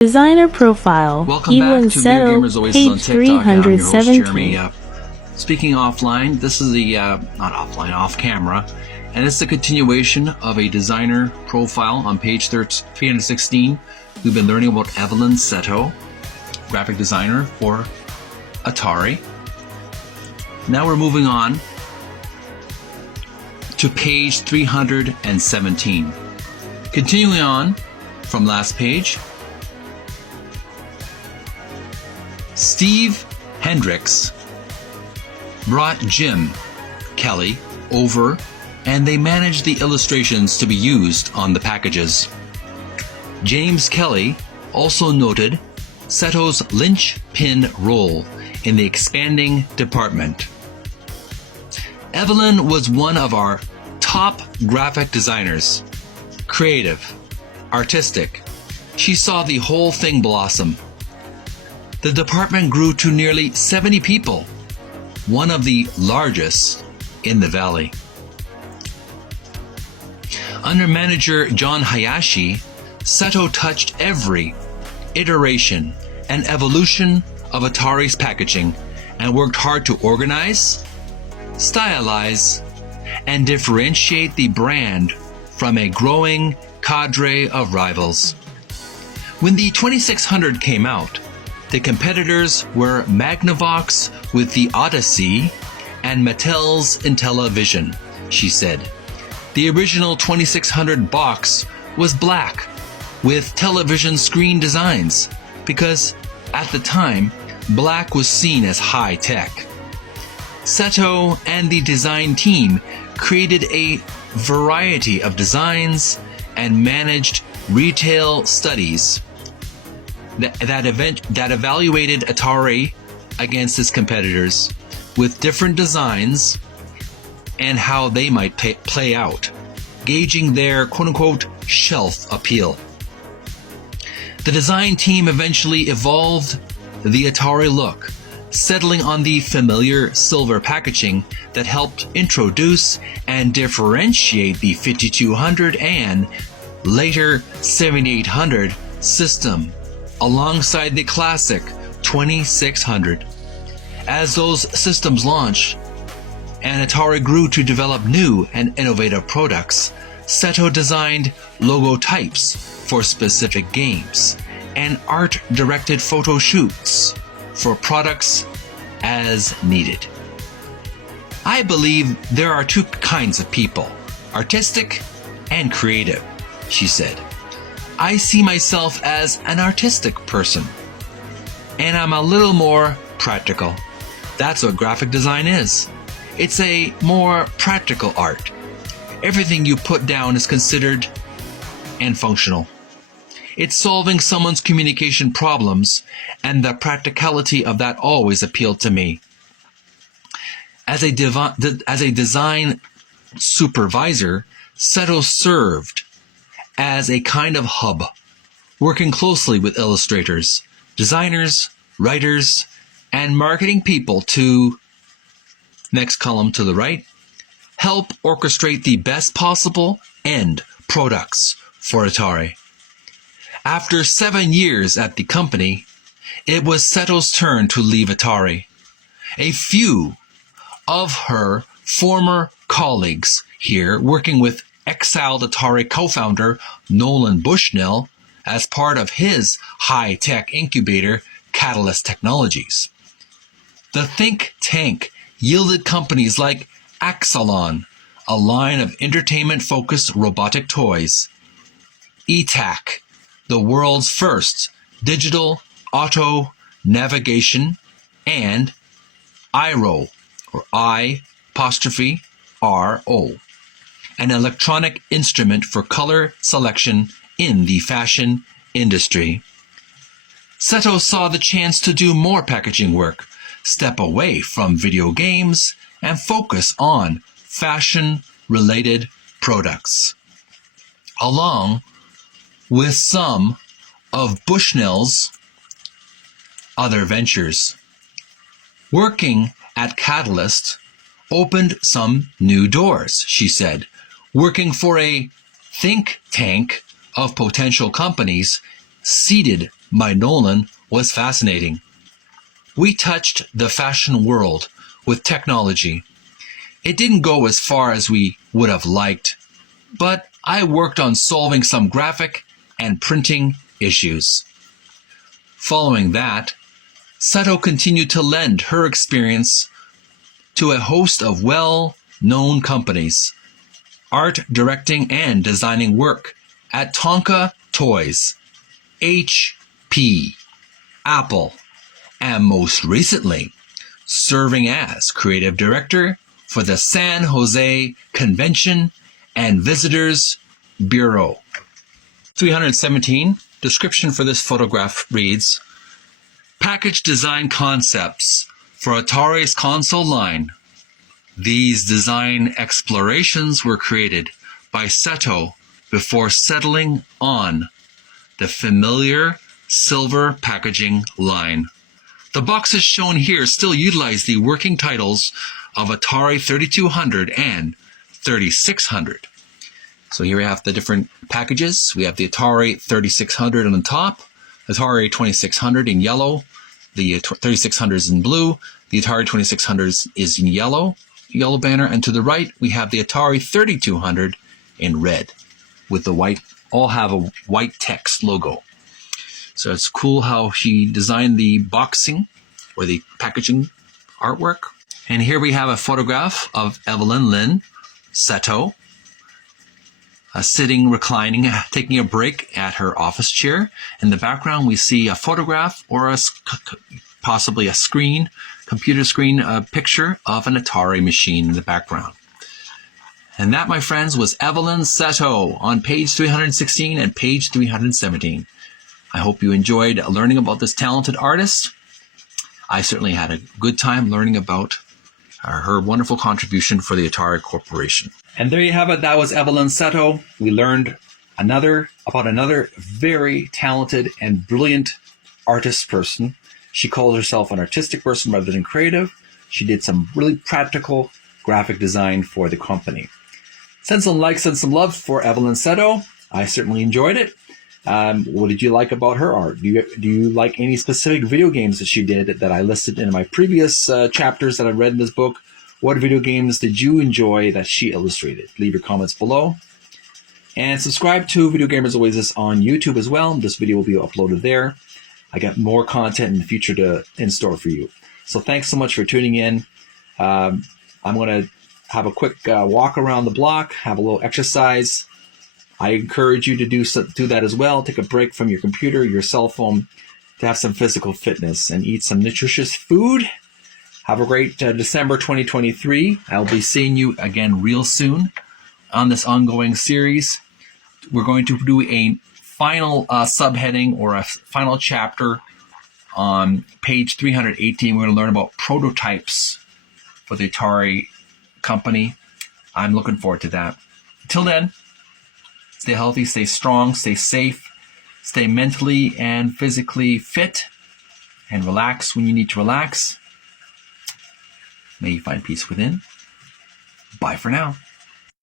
Designer profile. Welcome back EVELYN to Video Seto, Gamers Oasis on page TikTok. I'm your host, 317. Jeremy. Speaking offline, this is the, not offline, off camera, and it's a continuation of a designer profile on page 316. We've been learning about EVELYN Seto, graphic designer for Atari. Now we're moving on to page 317. Continuing on from last page, Steve Hendricks brought Jim Kelly over and they managed the illustrations to be used on the packages. James Kelly also noted Seto's linchpin role in the expanding department. EVELYN was one of our top graphic designers. Creative, artistic. She saw the whole thing blossom. The department grew to nearly 70 people, one of the largest in the valley. Under manager John Hayashi, Seto touched every iteration and evolution of Atari's packaging and worked hard to organize, stylize, and differentiate the brand from a growing cadre of rivals. When the 2600 came out, the competitors were Magnavox with the Odyssey and Mattel's Intellivision, she said. The original 2600 box was black with television screen designs because at the time, black was seen as high tech. Seto and the design team created a variety of designs and managed retail studies that evaluated Atari against its competitors with different designs and how they might play out, gauging their quote-unquote shelf appeal. The design team eventually evolved the Atari look, settling on the familiar silver packaging that helped introduce and differentiate the 5200 and later 7800 system alongside the classic 2600. As those systems launched and Atari grew to develop new and innovative products, Seto designed logo types for specific games and art-directed photo shoots for products as needed. I believe there are two kinds of people, artistic and creative, she said. I see myself as an artistic person, and I'm a little more practical. That's what graphic design is. It's a more practical art. Everything you put down is considered and functional. It's solving someone's communication problems, and the practicality of that always appealed to me. As a design supervisor, Seto served as a kind of hub, working closely with illustrators, designers, writers, and marketing people to, next column to the right, help orchestrate the best possible end products for Atari. After 7 years at the company, it was Seto's turn to leave Atari. A few of her former colleagues here, working with exiled Atari co-founder Nolan Bushnell as part of his high-tech incubator, Catalyst Technologies. The think tank yielded companies like Axalon, a line of entertainment-focused robotic toys, ETAC, the world's first digital auto navigation, and IRO, or I''RO, an electronic instrument for color selection in the fashion industry. Seto saw the chance to do more packaging work, step away from video games, and focus on fashion-related products, along with some of Bushnell's other ventures. Working at Catalyst opened some new doors, she said. Working for a think tank of potential companies seeded by Nolan was fascinating. We touched the fashion world with technology. It didn't go as far as we would have liked, but I worked on solving some graphic and printing issues. Following that, Seto continued to lend her experience to a host of well-known companies, art directing and designing work at Tonka Toys, HP, Apple, and most recently, serving as creative director for the San Jose Convention and Visitors Bureau. 317, description for this photograph reads, package design concepts for Atari's console line. These design explorations were created by Seto before settling on the familiar silver packaging line. The boxes shown here still utilize the working titles of Atari 3200 and 3600. So here we have the different packages. We have the Atari 3600 on the top, Atari 2600 in yellow, the 3600 is in blue, the Atari 2600 is in yellow banner, and to the right we have the Atari 3200 in red with the white, all have a white text logo. So it's cool how she designed the boxing or the packaging artwork. And here we have a photograph of EVELYN Seto sitting, reclining, taking a break at her office chair. In the background, we see a photograph or possibly a screen, computer screen, a picture of an Atari machine in the background. And that, my friends, was EVELYN Seto on page 316 and page 317. I hope you enjoyed learning about this talented artist. I certainly had a good time learning about her wonderful contribution for the Atari Corporation. And there you have it. That was EVELYN Seto. We learned about another very talented and brilliant artist person. She calls herself an artistic person rather than creative. She did some really practical graphic design for the company. Send some likes and some love for EVELYN Seto. I certainly enjoyed it. What did you like about her art? Do you like any specific video games that she did that I listed in my previous chapters that I read in this book? What video games did you enjoy that she illustrated? Leave your comments below. And subscribe to Video Gamers Oasis on YouTube as well. This video will be uploaded there. I got more content in the future in store for you. So thanks so much for tuning in. I'm going to have a quick walk around the block, have a little exercise. I encourage you to do that as well. Take a break from your computer, your cell phone, to have some physical fitness and eat some nutritious food. Have a great December 2023. I'll be seeing you again real soon on this ongoing series. We're going to do a final subheading or a final chapter on page 318. We're going to learn about prototypes for the Atari company. I'm looking forward to that. Until then, stay healthy, stay strong, stay safe, stay mentally and physically fit, and relax when you need to relax. May you find peace within. Bye for now.